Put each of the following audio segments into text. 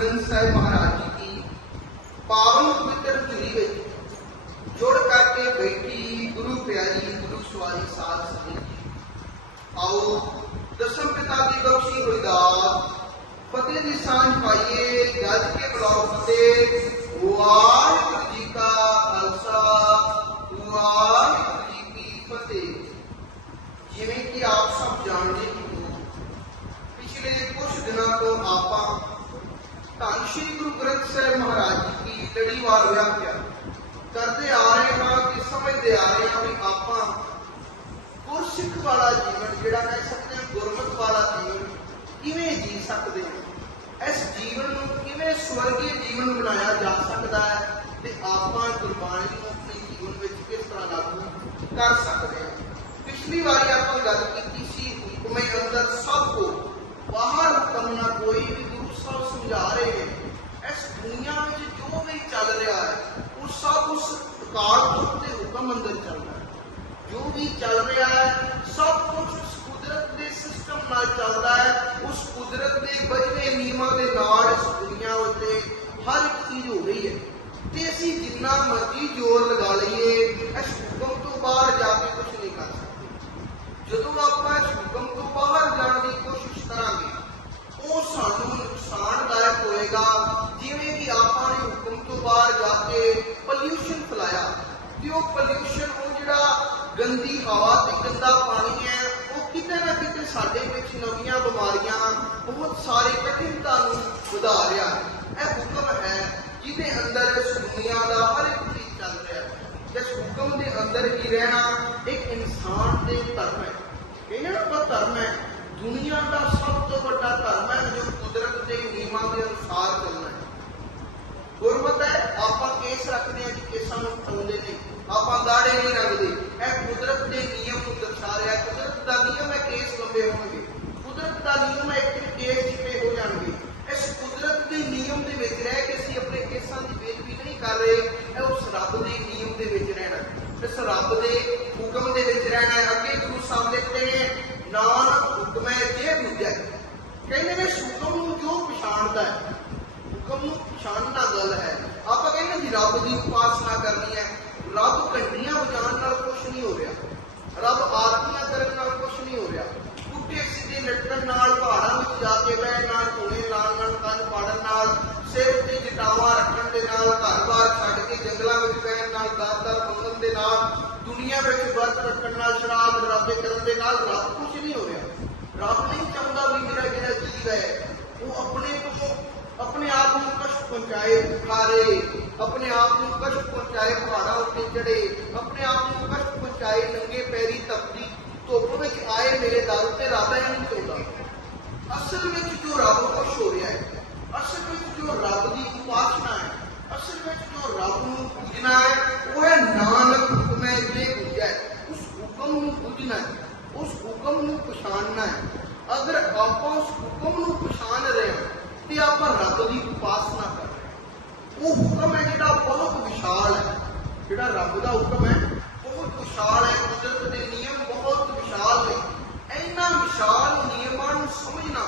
ਗ੍ਰੰਥ ਸਾਹਿਬ ਮਹਾਰਾਜ ਜੀ ਦੀ ਪਾਵਨ ਪਵਿੱਤਰ ਧੁਰੀ ਵਿੱਚ ਜੁੜ ਕਰਕੇ ਬੈਠੀ ਗੁਰੂ ਪਿਆਰੀ ਗੁਰੂ ਸਵਾਰੀ ਸਾਧ ਸੰਗਤ ਜੀ ਆਓ ਦਸਮ ਪਿਤਾ ਦੀ ਬਖਸ਼ੀ ਹੋਈ ਦਾਤ ਫਤਿਹ ਦੀ ਸਾਂਝ ਪਾਈਏ ਗੱਜ ਕੇ ਬੁਲਾਓ ਫਤਿਹ ਵਾਹਿਗੁਰੂ ਜੀ ਕਾ ਖਾਲਸਾ ਵਾਹਿਗੁਰੂ ਜੀ ਕੀ ਫਤਿਹ ਜਿਵੇਂ ਕਿ ਆਪ ਸਭ ਜਾਣਦੇ ਹੋ ਪਿਛਲੇ ਕੁਝ ਦਿਨਾਂ ਤੋਂ ਆਪਾਂ ਧੰਨ ਸ਼੍ਰੀ ਗੁਰੂ ਗ੍ਰੰਥ ਸਾਹਿਬ ਮਹਾਰਾਜ ਜੀ ਦੀ ਲੜੀਵਾਰ ਵਿਆਖਿਆ ਕਰਦੇ ਆ ਰਹੇ ਹਾਂ ਕਿ ਸਮਝਦੇ ਆ ਰਹੇ ਹਾਂ ਵੀ ਆਪਾਂ ਗੁਰਸਿੱਖ ਵਾਲਾ ਜੀਵਨ ਜਿਹੜਾ ਕਹਿ ਸਕਦੇ ਹਾਂ ਗੁਰਮਤ ਵਾਲਾ ਜੀਵਨ, ਕਿਵੇਂ ਜੀ ਸਕਦੇ ਹਾਂ? ਇਸ ਜੀਵਨ ਨੂੰ ਕਿਵੇਂ ਸਵਰਗੀ ਜੀਵਨ ਬਣਾਇਆ ਜਾ ਸਕਦਾ ਹੈ ਤੇ ਆਪਾਂ ਗੁਰਬਾਣੀ ਨੂੰ ਆਪਣੇ ਜੀਵਨ ਵਿੱਚ ਕਿਸ ਤਰ੍ਹਾਂ ਲਾਗੂ ਕਰ ਸਕਦੇ ਹਾਂ? ਪਿਛਲੀ ਵਾਰੀ ਆਪਾਂ ਗੱਲ ਕੀਤੀ ਸੀ ਹੁਕਮੇ ਅੰਦਰ ਸਭ ਕੋ ਬਾਹਰ ਹੁਕਮ ਨਾ ਕੋਈ ਵੀ ਗੁਰੂ ਸਾਹਿਬ ਸਮਝਾ ਰਹੇ ਨੇ, ਇਸ ਦੁਨੀਆ ਵਿੱਚ ਜੋ ਵੀ ਚੱਲ ਰਿਹਾ ਹੈ, ਉਹ ਸਭ ਉਸ ਕਾਲ ਪੁਰਖ ਦੇ ਹੁਕਮ ਅੰਦਰ ਚੱਲਦਾ ਹੈ। ਜੋ ਵੀ ਚੱਲ ਰਿਹਾ ਹੈ ਨਾਲ ਚੱਲਦਾ ਹੈ। ਉਸ ਕੁਦਰਤ ਦੇ ਬਜਵੇਂ ਨਿਯਮਾਂ ਦੇ ਨਾਲ ਇਸ ਦੁਨੀਆ ਉੱਤੇ ਹਰ ਇੱਕ ਚੀਜ਼ ਹੋ ਰਹੀ ਹੈ। ਤੇ ਅਸੀਂ ਜਿੰਨਾ ਮਰਜ਼ੀ ਜ਼ੋਰ ਲਗਾ ਲਈਏ ਇਸ ਹੁਕਮ ਤੋਂ ਬਾਹਰ ਜਾ ਕੇ ਕੁਝ ਨਹੀਂ ਕਰ ਸਕਦੇ ਜਦੋਂ ਆਪਾਂ ਇਸ ਹੁਕਮ ਤੋਂ ਬਾਹਰ ਜਾਣ ਦੀ ਕੋਸ਼ਿਸ਼ ਕਰਾਂਗੇ ਉਹ ਸਾਨੂੰ ਨੁਕਸਾਨਦਾਇਕ ਹੋਏਗਾ ਜਿਵੇਂ ਕਿ ਆਪਾਂ ਨੇ ਹੁਕਮ ਤੋਂ ਬਾਹਰ ਜਾ ਕੇ ਪੋਲਿਊਸ਼ਨ ਫੈਲਾਇਆ ਤੇ ਉਹ ਪੋਲਿਊਸ਼ਨ ਉਹ ਜਿਹੜਾ ਗੰਦੀ ਹਵਾ ਤੇ ਗੰਦਾ ਪਾਣੀ ਹੈ ਉਹ ਕਿਤੇ ਨਾ ਕਿਤੇ ਸਾਡੇ ਵਿੱਚ ਨਵੀਆਂ ਬਿਮਾਰੀਆਂ ਬਹੁਤ ਸਾਰੇ ਕਠਿਨਤਾ ਨੂੰ ਵਧਾ ਰਿਹਾ ਹੈ। ਇਹ ਹੁਕਮ ਹੈ ਜਿਹਦੇ ਅੰਦਰ ਇਸ ਦੁਨੀਆ ਦਾ ਹਰ ਇੱਕ ਚੀਜ਼ ਚੱਲ ਰਿਹਾ ਹੈ। ਇਸ ਹੁਕਮ ਦੇ ਅੰਦਰ ਹੀ ਰਹਿਣਾ ਇੱਕ ਇਨਸਾਨ ਦੇ ਧਰਮ ਹੈ। ਇਹਨਾਂ ਦਾ ਆਪਾਂ ਧਰਮ ਹੈ, ਦੁਨੀਆ ਦਾ ਸਭ ਤੋਂ ਵੱਡਾ ਧਰਮ ਹੈ, ਜੋ ਕੁਦਰਤ ਦੇ ਨਿਯਮਾਂ ਦੇ ਅਨੁਸਾਰ ਚੱਲਣਾ ਹੈ। ਗੁਰਮਤ ਹੈ, ਆਪਾਂ ਕੇਸ ਰੱਖਦੇ ਹਾਂ ਕਿ ਕੇਸਾਂ ਨੂੰ ਕਟਾਉਂਦੇ ਨੇ, ਆਪਾਂ ਦਾੜੇ ਨਹੀਂ ਰੱਖਦੇ। ਇਹ ਕੁਦਰਤ ਦੇ ਨਿਯਮ ਨੂੰ ਦਰਸਾ ਰਿਹਾ ਹੈ। ਕੁਦਰਤ ਦਾ ਨਿਯਮ ਹੈ ਕੇਸ ਲੰਬੇ ਹੋਣਗੇ ਕੁਦਰਤ ਦਾ ਨਿਯਮ ਹੈ ਇੱਕ ਕੇਸ ਚਿੱਟੇ ਹੋ ਜਾਣਗੇ। ਇਸ ਕੁਦਰਤ ਦੇ ਨਿਯਮ ਦੇ ਵਿੱਚ ਰਹਿ ਕੇ ਅਸੀਂ ਆਪਣੇ ਕੇਸਾਂ ਦੀ ਬੇਦਬੀ ਨਹੀਂ ਕਰ ਰਹੇ, ਇਹ ਉਸ ਰੱਬ ਦੇ ਨਿਯਮ ਦੇ ਵਿੱਚ ਰਹਿਣਾ। ਇਸ ਰੱਬ ਦੇ ਹੁਕਮ ਦੇ ਵਿੱਚ ਰਹਿਣਾ ਹੈ ਅੱਗੇ ਗੁਰੂ ਸਾਹਿਬ ਲਿਖਦੇ ਨੇ ਨਾਨਕ ਹੁਕਮੈ ਜੇ ਬੁੱਝੈ ਕਹਿੰਦੇ ਨੇ ਇਸ ਹੁਕਮ ਨੂੰ ਜੋ ਪਛਾਣਦਾ ਹੈ ਹੁਕਮ ਨੂੰ ਪਛਾਣਨਾ ਗੱਲ ਹੈ ਆਪਾਂ ਕਹਿੰਦੇ ਜੀ ਰੱਬ ਦੀ ਉਪਾਸਨਾ ਕਰਨੀ ਹੈ ਰੱਬ ਘੰਟੀਆਂ ਵਜਾਉਣ ਨਾਲ ਕੁਝ ਨਹੀਂ ਹੋ ਰਿਹਾ ਰੱਬ ਆਰਤੀਆਂ ਕਰਨ ਨਾਲ ਕੁਝ ਨਹੀਂ ਹੋ ਰਿਹਾ ਟੁੱਟੇ ਸਿੱਧੇ ਲਟਕਣ ਨਾਲ ਪਹਾੜਾਂ ਵਿੱਚ ਜਾ ਕੇ ਬਹਿ ਨਾਲ ਧੋਣੇ ਲਾਲ ਨਾਲ ਕੰਨ ਪਾੜਨ ਨਾਲ ਸਿਰ ਤੇ ਜਟਾਵਾਂ ਰੱਖਣ ਦੇ ਨਾਲ ਘਰ-ਬਾਰ ਛੱਡ ਕੇ ਜੰਗਲਾਂ ਵਿੱਚ ਬਹਿਣ ਨਾਲ ਦਾਤਾਰ ਮੰਗਣ ਦੇ ਨਾਲ ਦੁਨੀਆ ਵਿੱਚ ਵਰਤ ਰੱਖਣ ਨਾਲ ਸ਼ਰਾਬ ਰਾਬੇ ਕਰਨ ਦੇ ਨਾਲ ਰੱਬ ਕੁਝ ਨਹੀਂ ਹੋ ਰਿਹਾ ਰੱਬ ਨਹੀਂ ਚਾਹੁੰਦਾ ਵੀ ਮੇਰਾ ਜਿਹੜਾ ਜੀਵ ਹੈ ਉਹ ਆਪਣੇ ਤੋਂ ਆਪਣੇ ਆਪ ਨੂੰ ਕਸ਼ਟ ਪਹੁੰਚਾਏ ਬੁਖਾਰੇ ਆਪਣੇ ਆਪ ਨੂੰ ਕਸ਼ਟ ਪਹੁੰਚਾਏ ਪਹਾੜਾਂ ਉੱਤੇ ਚੜੇ ਆਪਣੇ ਆਪ ਨੂੰ ਕਸ਼ਟ ਪਹੁੰਚਾਏ ਨੰਗੇ ਪੈਰੀ ਤਪਦੀ ਧੁੱਪ ਵਿੱਚ ਆਏ ਮੇਰੇ ਦਰ ਉੱਤੇ ਰੱਬ ਇਹ ਨਹੀਂ ਚਾਹੁੰਦਾ ਅਸਲ ਵਿੱਚ ਜੋ ਰੱਬ ਖੁਸ਼ ਹੋ ਰਿਹਾ ਹੈ, ਅਸਲ ਵਿੱਚ ਜੋ ਰੱਬ ਦੀ ਉਪਾਸਨਾ ਹੈ, ਅਸਲ ਵਿੱਚ ਜੋ ਰੱਬ ਨੂੰ ਪੂਜਣਾ ਹੈ, ਉਹ ਹੈ ਨਾਨਕ ਹੁਕਮੈ ਜੇ ਬੁਝੈ ਉਸ ਹੁਕਮ ਨੂੰ ਪੂਜਣਾ ਹੈ, ਉਸ ਹੁਕਮ ਨੂੰ ਪਛਾਣਨਾ ਹੈ। ਅਗਰ ਆਪਾਂ ਉਸ ਹੁਕਮ ਨੂੰ ਪਛਾਣ ਰਹੇ ਹਾਂ, ਤੇ ਆਪਾਂ ਰੱਬ ਦੀ ਉਪਾਸਨਾ ਕਰ ਰਹੇ ਹਾਂ ਉਹ ਹੁਕਮ ਹੈ ਜਿਹੜਾ ਬਹੁਤ ਵਿਸ਼ਾਲ ਹੈ। ਜਿਹੜਾ ਰੱਬ ਦਾ ਹੁਕਮ ਹੈ, ਬਹੁਤ ਵਿਸ਼ਾਲ ਹੈ। ਕੁਦਰਤ ਦੇ ਨਿਯਮ ਬਹੁਤ ਵਿਸ਼ਾਲ ਨੇ। ਇਹਨਾਂ ਵਿਸ਼ਾਲ ਨਿਯਮਾਂ ਨੂੰ ਸਮਝਣਾ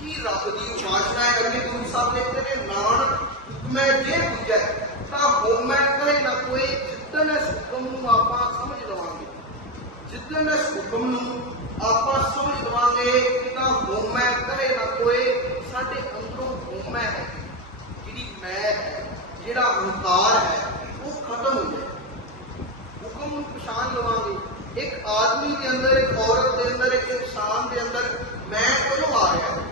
ਕੀ ਰੱਬ ਦੀ ਉਪਾਸਨਾ ਹੈ। ਅੱਗੇ ਗੁਰੂ ਸਾਹਿਬ ਲਿਖਦੇ ਨੇ ਨਾਨਕ ਹੁਕਮੈ ਜੇ ਬੁਝੈ, ਤਾਂ ਹੋਮੈ ਕਹੇ ਨਾ ਕੋਈ ਜਿੱਦਨ ਇਸ ਹੁਕਮ ਨੂੰ ਆਪਾਂ ਸਮਝ ਲਵਾਂਗੇ। ਜਿੱਦਨ ਇਸ ਹੁਕਮ ਨੂੰ ਆਪਾਂ ਸਮਝ ਲਵਾਂਗੇ, ਤਾਂ ਹੋਮੈ ਕਹੇ ਨਾ ਕੋਈ ਸਾਡੇ ਅੰਦਰੋਂ ਹੋਮੈ ਹੈ। ਜਿਹੜੀ ਮੈਂ ਹੈ ਜਿਹੜਾ ਹੰਕਾਰ ਹੈ ਉਹ ਖਤਮ ਹੋ ਜਾਏ। ਹੁਕਮ ਨੂੰ ਪਛਾਣ ਲਵਾਂਗੇ। ਇੱਕ ਆਦਮੀ ਦੇ ਅੰਦਰ ਇੱਕ ਔਰਤ ਦੇ ਅੰਦਰ ਇੱਕ ਇਨਸਾਨ ਦੇ ਅੰਦਰ ਮੈਂ ਕਦੋਂ ਆ ਰਿਹਾ ਹੈ?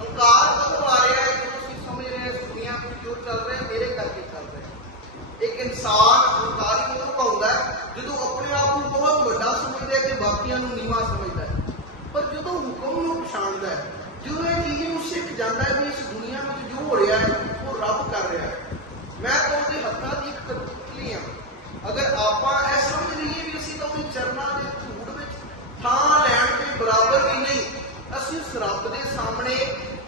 ਹੰਕਾਰ ਕਦੋਂ ਆ ਰਿਹਾ ਹੈ ਜਦੋਂ ਅਸੀਂ ਸਮਝ ਰਹੇ ਹਾਂ ਦੁਨੀਆ ਵਿੱਚ ਜੋ ਚੱਲ ਰਿਹਾ ਹੈ, ਮੇਰੇ ਕਰਕੇ ਚੱਲ ਰਿਹਾ ਹੈ। ਇੱਕ ਇਨਸਾਨ ਹੰਕਾਰੀ ਨੂੰ ਪਾਉਂਦਾ ਜਦੋਂ ਆਪਣੇ ਆਪ ਨੂੰ ਬਹੁਤ ਵੱਡਾ ਸਮਝਦਾ ਹੈ ਤੇ ਬਾਕੀਆਂ ਨੂੰ ਨੀਵਾਂ ਸਮਝਦਾ ਹੈ। ਪਰ ਜਦੋਂ ਹੁਕਮ ਨੂੰ ਪਛਾਣਦਾ ਹੈ ਜਦੋਂ ਇਹ ਚੀਜ਼ ਨੂੰ ਸਿੱਖ ਜਾਂਦਾ ਹੈ ਕਿ ਇਸ ਦੁਨੀਆ ਵਿੱਚ ਜੋ ਹੋ ਰਿਹਾ ਹੈ ਉਹ ਰੱਬ ਕਰ ਰਿਹਾ ਹੈ ਮੈਂ ਤਾਂ ਉਹਦੇ ਹੱਥਾਂ ਦੀ ਇੱਕ ਕਠਪੁਤਲੀ ਹਾਂ ਅਗਰ ਆਪਾਂ ਇਹ ਸਮਝ ਲਈਏ ਵੀ ਅਸੀਂ ਤਾਂ ਉਹਦੇ ਚਰਨਾਂ ਦੇ ਧੂੜ ਵਿੱਚ ਥਾਂ ਲੈਣ ਦੇ ਬਰਾਬਰ ਵੀ ਨਹੀਂ ਅਸੀਂ ਉਸ ਰੱਬ ਦੇ ਸਾਹਮਣੇ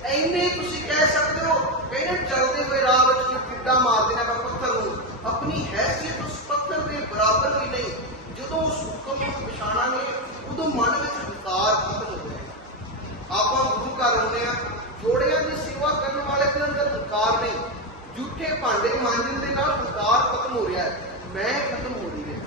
ਐਨੇ ਤੁਸੀਂ ਕਹਿ ਸਕਦੇ ਹੋ ਕਹਿੰਦੇ ਚੱਲਦੇ ਹੋਏ ਰਾਹ ਵਿੱਚ ਜੋ ਕਿੱਡਾ ਮਾਰਦੇ ਨੇ ਆਪਾਂ ਪੱਥਰ ਨੂੰ ਆਪਣੀ ਹੈਸੀਅਤ ਉਸ ਪੱਥਰ ਦੇ ਬਰਾਬਰ ਵੀ ਨਹੀਂ ਜਦੋਂ ਉਸ ਹੁਕਮ ਨੂੰ ਪਛਾਣਾਂਗੇ ਉਦੋਂ ਮਨ ਵਿੱਚ ਹੰਕਾਰ ਖਤਮ ਹੋ ਜਾਏਗਾ ਆਪਾਂ ਗੁਰੂ ਘਰ ਆਉਂਦੇ ਆ ਜੋੜਿਆਂ ਦੀ ਸੇਵਾ ਕਰਨ ਵਾਲੇ ਦੇ ਅੰਦਰ ਹੰਕਾਰ ਝੂਠੇ ਭਾਂਡੇ ਮਾਂਜਣ ਦੇ ਨਾਲ ਹੰਕਾਰ ਖਤਮ ਹੋ ਰਿਹਾ ਹੈ ਮੈਂ ਖਤਮ ਹੋ ਰਹੀ ਹੈ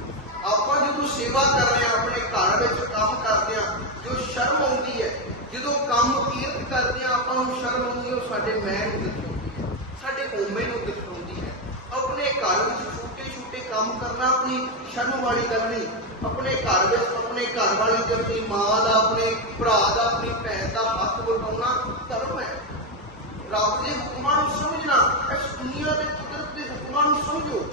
ਆਪਾਂ ਜਦੋਂ ਸੇਵਾ ਕਰ ਰਹੇ ਆਪਣੇ ਘਰ ਵਿੱਚ ਕੰਮ ਕਰਦੇ ਹਾਂ, ਜੋ ਸ਼ਰਮ ਆਉਂਦੀ ਹੈ, ਜਦੋਂ ਕੰਮ ਕੀਰਤ ਕਰਦੇ ਹਾਂ, ਆਪਾਂ ਨੂੰ ਸ਼ਰਮ ਆਉਂਦੀ ਹੈ, ਉਹ ਸਾਡੇ ਮੈਂ ਨੂੰ ਦਿਖਾਉਂਦੀ ਹੈ, ਸਾਡੇ ਹੋਮੇ ਨੂੰ ਦਿਖਾਉਂਦੀ ਹੈ। ਆਪਣੇ ਘਰ ਵਿੱਚ ਛੋਟੇ ਛੋਟੇ ਕੰਮ ਕਰਨਾ, ਆਪਣੀ ਸ਼ਰਮ ਵਾਲੀ ਗੱਲ ਨਹੀਂ, ਆਪਣੇ ਘਰ ਵਿੱਚ, ਆਪਣੇ ਘਰ ਵਾਲੀ ਤੇ ਆਪਣੀ ਮਾਂ ਦਾ, ਆਪਣੇ ਭਰਾ ਦਾ ਆਪਣੀ ਭੈਣ ਦਾ ਹੱਥ ਵਟਾਉਣਾ ਧਰਮ ਹੈ ਰੱਬ ਦੇ ਹੁਕਮਾਂ ਨੂੰ ਸਮਝਣਾ ਇਸ ਦੁਨੀਆ ਦੇ ਕੁਦਰਤ ਦੇ ਹੁਕਮਾਂ ਨੂੰ ਸਮਝੋ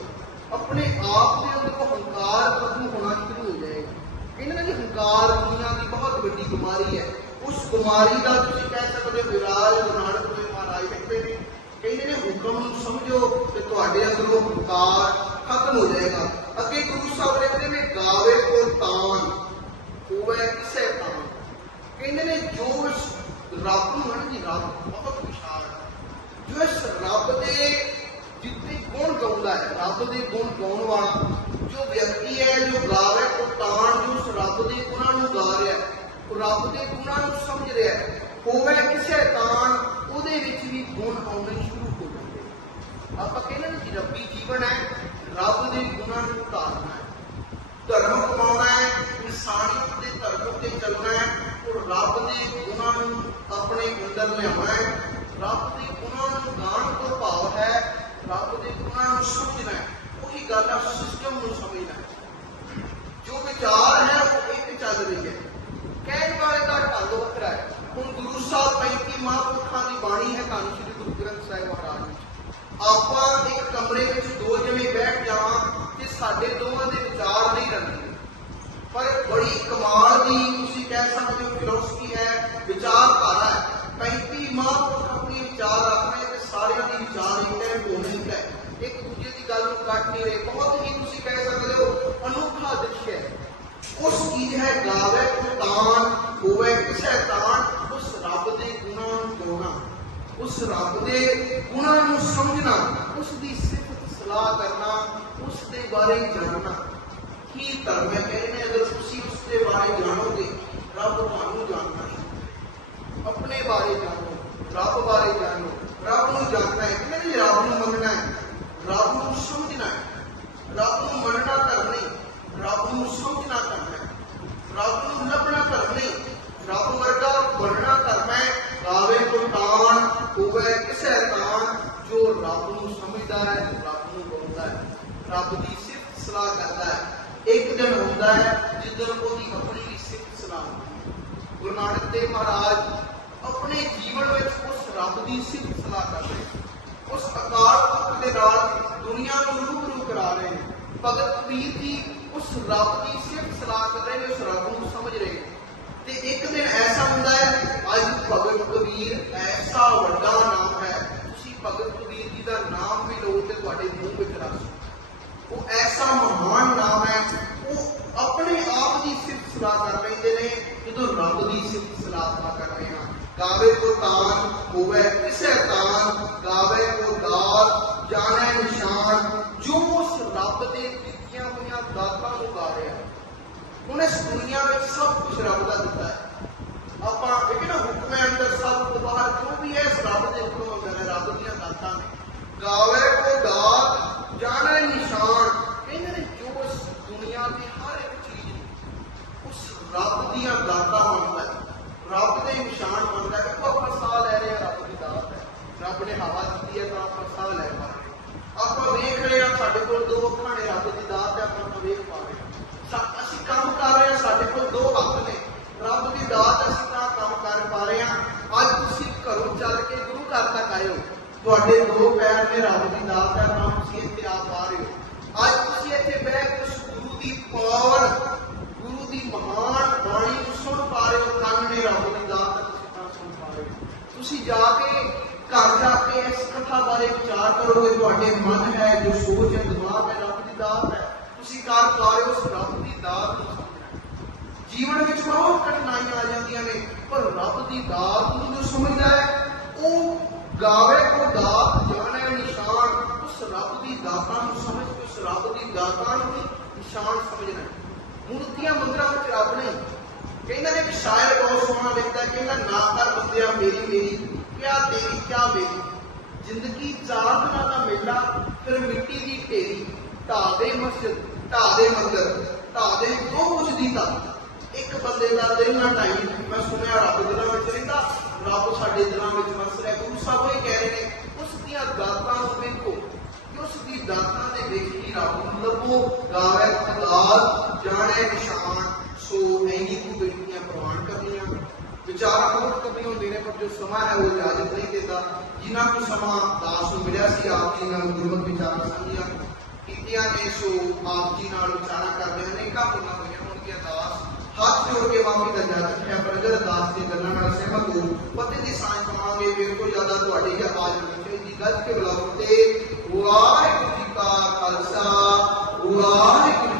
ਆਪਣੇ ਆਪ ਦੇ ਅੰਦਰ ਉਹ ਹੰਕਾਰ ਖਤਮ ਹੋਣਾ ਸ਼ੁਰੂ ਹੋ ਜਾਏਗਾ ਇਹਨਾਂ ਦੀ ਹੰਕਾਰ ਦੁਨੀਆ ਦੀ ਬਹੁਤ ਵੱਡੀ ਬਿਮਾਰੀ ਹੈ। ਉਸ ਬਿਮਾਰੀ ਦਾ ਤੁਸੀਂ ਕਹਿ ਸਕਦੇ ਹੋ ਵਿਰਾਜ ਨਾਨਕ ਦੇ ਮਹਾਰਾਜ ਕਹਿੰਦੇ ਨੇ ਕਹਿੰਦੇ ਨੇ ਹੁਕਮ ਨੂੰ ਸਮਝੋ ਤੇ ਤੁਹਾਡੇ ਅੰਦਰ ਹੰਕਾਰ ਖਤਮ ਹੋ ਜਾਏਗਾ। ਅੱਗੇ ਗੁਰੂ ਸਾਹਿਬ ਲਿਖਦੇ ਨੇ, ਗਾਵੇ ਕੋ ਤਾਨ ਹੋਵੇ ਕਿਸੇ ਤਾਨ ਕਹਿੰਦੇ ਨੇ, ਜੋ ਰੱਬ ਨੂੰ ਹੈ ਜੀ, ਰੱਬ ਬਹੁਤ ਵਿਸ਼ਾਲ ਜੋ ਇਸ ਰੱਬ ਦੇ ਜਿੱਤੇ ਗੁਣ ਗਾਉਂਦਾ ਹੈ, ਰੱਬ ਦੇ ਗੁਣ ਗਾਉਣ ਵਾਲਾ, ਜੋ ਵਿਅਕਤੀ ਹੈ, ਜੋ ਗਾਵੇ ਉਹ ਤਾਨ ਜੋ ਉਸ ਰੱਬ ਦੇ ਗੁਣਾਂ ਨੂੰ ਗਾ ਰਿਹਾ ਹੈ ਉਹ ਰੱਬ ਦੇ ਗੁਣਾਂ ਨੂੰ ਸਮਝ ਰਿਹਾ ਹੈ। ਹੋਵੇ ਕਿਸੇ ਤਾਣ ਉਹਦੇ ਵਿੱਚ ਵੀ ਗੁਣ ਆਉਣੇ ਸ਼ੁਰੂ ਹੋ ਜਾਂਦੇ ਆਪਾਂ ਕਹਿੰਦੇ ਨੇ ਜੀ ਰੱਬੀ ਜੀਵਨ ਹੈ, ਰੱਬ ਦੇ ਗੁਣਾਂ ਨੂੰ ਧਾਰਨਾ ਹੈ। ਧਰਮ ਕਮਾਉਣਾ ਹੈ ਇਨਸਾਨੀਅਤ ਦੇ ਧਰਮ ਉੱਤੇ ਚੱਲਣਾ ਹੈ, ਔਰ ਰੱਬ ਦੇ ਗੁਣਾਂ ਨੂੰ ਆਪਣੇ ਅੰਦਰ ਲਿਆਉਣਾ ਹੈ। ਰੱਬ ਦੇ ਗੁਣਾਂ ਨੂੰ ਗਾਣ ਤੋਂ ਭਾਵ ਹੈ, ਰੱਬ ਦੇ ਗੁਣਾਂ ਨੂੰ ਸਮਝਣਾ ਹੈ। ਉਹੀ ਗੱਲ ਹੈ ਸਿਸਟਮ ਨੂੰ ਸਮਝਣਾ ਜੋ ਵਿਚਾਰ ਹੈ, ਉਹ ਇੱਕ ਚੱਲ ਰਹੀ ਹੈ। ਕਹਿਣ ਵਾਲੇ ਦਾ ਢੰਗ ਵੱਖਰਾ ਹੈ। ਹੁਣ ਗੁਰੂ ਸਾਹਿਬ 35 ਮਹਾਂਪੁਰਖਾਂ ਦੀ ਬਾਣੀ ਹੈ, ਧੰਨ ਸ਼੍ਰੀ ਗੁਰੂ ਗ੍ਰੰਥ ਸਾਹਿਬ ਮਹਾਰਾਜ ਵਿੱਚ ਆਪਾਂ ਇੱਕ ਕਮਰੇ ਵਿੱਚ ਦੋ ਜਣੇ ਬਹਿ ਉਸ ਰੱਬ ਦੇ ਗੁਣਾਂ ਨੂੰ ਸਮਝਣਾ, ਉਸ ਦੀ ਸਿਫਤ ਸਲਾਹ ਕਰਨਾ, ਉਸ ਦੇ ਬਾਰੇ ਜਾਣਨਾ। ਕੀ ਧਰਮ ਹੈ? ਕਹਿੰਦੇ ਅਗਰ ਤੁਸੀਂ ਉਸ ਦੇ ਬਾਰੇ ਜਾਣੋਗੇ, ਰੱਬ ਤੁਹਾਨੂੰ ਜਾਣਨਾ ਆਪਣੇ ਬਾਰੇ ਜਾਣੋ, ਰੱਬ ਬਾਰੇ ਜਾਣੋ ਰੱਬ ਨੂੰ ਜਾਣਨਾ ਹੈ ਕਹਿੰਦੇ ਨੇ ਰੱਬ ਨੂੰ ਮੰਨਣਾ ਹੈ ਰੱਬ ਨੂੰ ਸਮਝਣਾ ਹੈ ਰੱਬ ਨੂੰ ਮੰਨਣਾ ਧਰਮ ਨਹੀਂ ਰੱਬ ਨੂੰ ਸਮਝਣਾ ਧਰਮ ਹੈ ਰੱਬ ਨੂੰ ਲੱਭਣਾ ਧਰਮ ਨਹੀਂ ਰੱਬ ਵਰਗਾ ਬਣਨਾ ਧਰਮ ਹੈ ਗਾਵੇ ਕੋ ਤਾਣ ਹੋਵੇ ਕਿਸੇ ਤਾਣ ਜੋ ਰੱਬ ਨੂੰ ਸਮਝਦਾ ਹੈ ਰੱਬ ਨੂੰ ਗਾਉਂਦਾ ਹੈ ਰੱਬ ਦੀ ਸਿਫਤ ਸਲਾਹ ਕਰਦਾ ਹੈ। ਇੱਕ ਦਿਨ ਹੁੰਦਾ ਹੈ ਜਿਸ ਦਿਨ ਉਹਦੀ ਆਪਣੀ ਵੀ ਸਲਾਹ ਗੁਰੂ ਨਾਨਕ ਦੇਵ ਮਹਾਰਾਜ ਆਪਣੇ ਜੀਵਨ ਵਿੱਚ ਉਸ ਰੱਬ ਦੀ ਸਿਫਤ ਸਲਾਹ ਕਰਦੇ ਨੇ। ਉਸ ਅਕਾਲ ਪੁਰਖ ਦੇ ਨਾਲ ਦੁਨੀਆ ਨੂੰ ਰੂਬਰੂ ਕਰਾ ਰਹੇ ਨੇ। ਭਗਤ ਕਬੀਰ ਜੀ ਉਸ ਰੱਬ ਦੀ ਸਿਫਤ ਸਲਾਹ ਕਰ ਰਹੇ ਨੇ, ਉਸ ਰੱਬ ਨੂੰ ਸਮਝ ਰਹੇ ਤੇ ਇੱਕ ਦਿਨ ਐਸਾ ਹੁੰਦਾ ਹੈ, ਅੱਜ ਭਗਤ ਕਬੀਰ ਐਸਾ ਵੱਡਾ ਨਾਮ ਹੈ ਤੁਸੀਂ ਭਗਤ ਕਬੀਰ ਜੀ ਦਾ ਨਾਮ ਵੀ ਲਓ ਤੇ ਤੁਹਾਡੇ ਮੂੰਹ ਵਿੱਚ ਰੱਖ ਸਕੋ ਉਹ ਐਸਾ ਮਹਾਨ ਨਾਮ ਹੈ ਉਹ ਆਪਣੇ ਆਪ ਦੀ ਸਿਫਤ ਸਲਾਹ ਕਰ ਲੈਂਦੇ ਨੇ ਜਦੋਂ ਰੱਬ ਦੀ ਸਿਫਤ ਸਲਾਹ ਆਪਾਂ ਕਰ ਰਹੇ ਹਾਂ ਗਾਵੇ ਕੋ ਤਾਨ ਹੋਵੇ ਕਿਸੇ ਤਾਨ ਗਾਵੇ ਕੋ ਦਾਤ ਜਾਣੇ ਨਿਸ਼ਾਨ ਜੋ ਉਸ ਰੱਬ ਦੇ ਦਿੱਤੀਆਂ ਹੋਈਆਂ ਦਾਤਾਂ ਨੂੰ ਗਾ ਰਿਹਾ ਹੈ ਹੁਣ ਇਸ ਦੁਨੀਆ ਵਿੱਚ ਸਭ ਕੁਝ ਰੱਬ ਦਾ ਦਿੱਤਾ ਹੈ ਆਪਾਂ ਇਹ ਕਿਹੜਾ ਹੁਕਮ ਹੈ ਅੰਦਰ ਸਭ ਤੋਂ ਬਾਹਰ ਜੋ ਵੀ ਹੈ ਇਸ ਰੱਬ ਦੇ ਹੁਕਮ ਅੰਦਰ ਹੈ ਰੱਬ ਦੀਆਂ ਦਾਤਾਂ ਨੇ ਗਾਵੇ ਕੋ ਦਾਤ ਜਾਣੇ ਨਿਸ਼ਾਨ ਕਹਿੰਦੇ ਨੇ ਜੋ ਇਸ ਦੁਨੀਆ ਦੀ ਹਰ ਇੱਕ ਚੀਜ਼ ਨੂੰ ਉਸ ਰੱਬ ਦੀਆਂ ਦਾਤਾਂ ਮੰਨਦਾ ਹੈ। ਰੱਬ ਦੇ ਨਿਸ਼ਾਨ ਮੰਨਦਾ ਹੈ ਦੇਖੋ ਆਪਾਂ ਸਾਹ ਲੈ ਰਹੇ ਹਾਂ, ਰੱਬ ਦੀ ਦਾਤ ਹੈ। ਰੱਬ ਨੇ ਹਵਾ ਦਿੱਤੀ ਹੈ ਤਾਂ ਆਪਾਂ ਸਾਹ ਲੈ ਪਾ ਰਹੇ ਆਪਾਂ ਵੇਖ ਰਹੇ ਹਾਂ ਸਾਡੇ ਕੋਲ ਦੋ ਅੱਖਾਂ ਨੇ, ਰੱਬ ਦੀ ਦਾਤ ਹੈ, ਆਪਾਂ ਵੇਖ ਪਾ ਰਹੇ ਹਾਂ। ਅਸੀਂ ਕੰਮ ਕਰ ਰਹੇ ਹਾਂ, ਸਾਡੇ ਕੋਲ ਦੋ ਹੱਥ ਨੇ। ਰੱਬ ਦੀ ਦਾਤ ਅਸੀਂ ਤਾਂ ਕੰਮ ਕਰ ਪਾ ਰਹੇ ਹਾਂ। ਅੱਜ ਤੁਸੀਂ ਘਰੋਂ ਚੱਲ ਕੇ ਗੁਰੂ ਘਰ ਤੱਕ ਆਏ ਹੋ। ਤੁਹਾਡੇ ਦੋ ਪੈਰ ਨੇ ਰੱਬ ਦੀ ਦਾਤ ਹੈ, ਤਾਂ ਤੁਸੀਂ ਇੱਥੇ ਆ ਪਾ ਰਹੇ ਹੋ ਅੱਜ ਤੁਸੀਂ ਇੱਥੇ ਬਹਿ ਕੇ ਉਸ ਗੁਰੂ ਦੀ ਪਾਵਨ ਗੁਰੂ ਦੀ ਮਹਾਨ ਬਾਣੀ ਨੂੰ ਸੁਣ ਪਾ ਰਹੇ ਹੋ ਕੰਨ ਨੇ ਰੱਬ ਦੀ ਦਾਤ ਹੈ ਤੁਸੀਂ ਤਾਂ ਸੁਣ ਪਾ ਰਹੇ ਹੋ ਤੁਸੀਂ ਜਾ ਕੇ ਘਰ ਜਾ ਕੇ ਇਸ ਕਥਾ ਬਾਰੇ ਵਿਚਾਰ ਕਰੋਗੇ ਮਨ ਹੈ, ਜੋ ਸੋਚ ਹੈ, ਦਿਮਾਗ ਹੈ, ਰੱਬ ਦੀ ਦਾਤ ਹੈ, ਤੁਸੀਂ ਕਰ ਪਾ ਉਸ ਰੱਬ ਦੀ ਦਾਤ ਨੂੰ ਜੀਵਨ ਵਿੱਚ ਬਹੁਤ ਕਠਿਨਾਈਆਂ ਆ ਜਾਂਦੀਆਂ ਨੇ, ਪਰ ਰੱਬ ਦੀ ਦਾਤ ਨੂੰ ਜੋ ਸਮਝਦਾ ਹੈ, ਉਹ ਗਾਵੇ ਕੋ ਦਾਤ ਜਾਣੇ ਨਿਸ਼ਾਨ, ਉਸ ਰੱਬ ਦੀ ਦਾਤਾਂ ਨੂੰ ਸਮਝ ਕੇ, ਉਸ ਰੱਬ ਦੀ ਦਾਤਾਂ ਨੂੰ ਨਿਸ਼ਾਨ ਸਮਝਣਾ ਹੈ। ਮੂਰਤੀਆਂ ਮੰਦਰਾਂ ਵਿੱਚ ਰੱਬ ਨੇ ਕਹਿੰਦਾ ਨੇ ਇੱਕ ਸ਼ਾਇਰ ਬਹੁਤ ਸੋਹਣਾ ਲਿਖਦਾ ਕਹਿੰਦਾ ਨਾ ਕਰ ਬੰਦਿਆ, ਮੇਰੀ ਮੇਰੀ, ਕਿਆ ਤੇਰੀ, ਕਿਆ ਮੇਰੀ। ਜ਼ਿੰਦਗੀ ਚਾਰ ਦਿਨਾਂ ਦਾ ਮੇਲਾ, ਫਿਰ ਮਿੱਟੀ ਦੀ ਢੇਰੀ, ਢਾਹ ਮਸਜਿਦ ਢਾਹ ਮੰਦਰ, ਢਾਹ ਜੋ ਕੁਝ ਦੀਦਾ ਇੱਕ ਬੰਦੇ ਦਾ ਦਿਨ ਨਾ ਟਾਈਮ ਮੈਂ ਸੁਣਿਆ ਰੱਬ ਦਿਲਾਂ ਵਿੱਚ ਰਹਿੰਦਾ, ਰੱਬ ਸਾਡੇ ਦਿਲਾਂ ਵਿੱਚ ਵਸ ਰਿਹਾ। ਗੁਰੂ ਸਾਹਿਬ ਇਹ ਕਹਿ ਰਹੇ ਨੇ, ਉਸ ਦੀਆਂ ਦਾਤਾਂ ਨੂੰ ਵੇਖੋ, ਕਿ ਉਸ ਦੀ ਦਾਤਾਂ ਦੇ ਵੇਖੀ ਰੱਬ ਨੂੰ ਲੱਭੋ। ਗਾਵੇ ਖੁਦਾਰ ਜਾਣੇ ਨਿਸ਼ਾਨ, ਸੋ ਐਂਗੀ ਤੂੰ ਬੇਟੀਆਂ ਪ੍ਰਵਾਨ ਕਰਨੀਆਂ ਵਿਚਾਰ ਬਹੁਤ ਕਮੀ ਹੁੰਦੇ ਨੇ, ਪਰ ਜੋ ਸਮਾਂ ਹੈ ਉਹ ਇਜਾਜ਼ਤ ਨਹੀਂ ਦਿੰਦਾ। واحو جی کا خالص واحد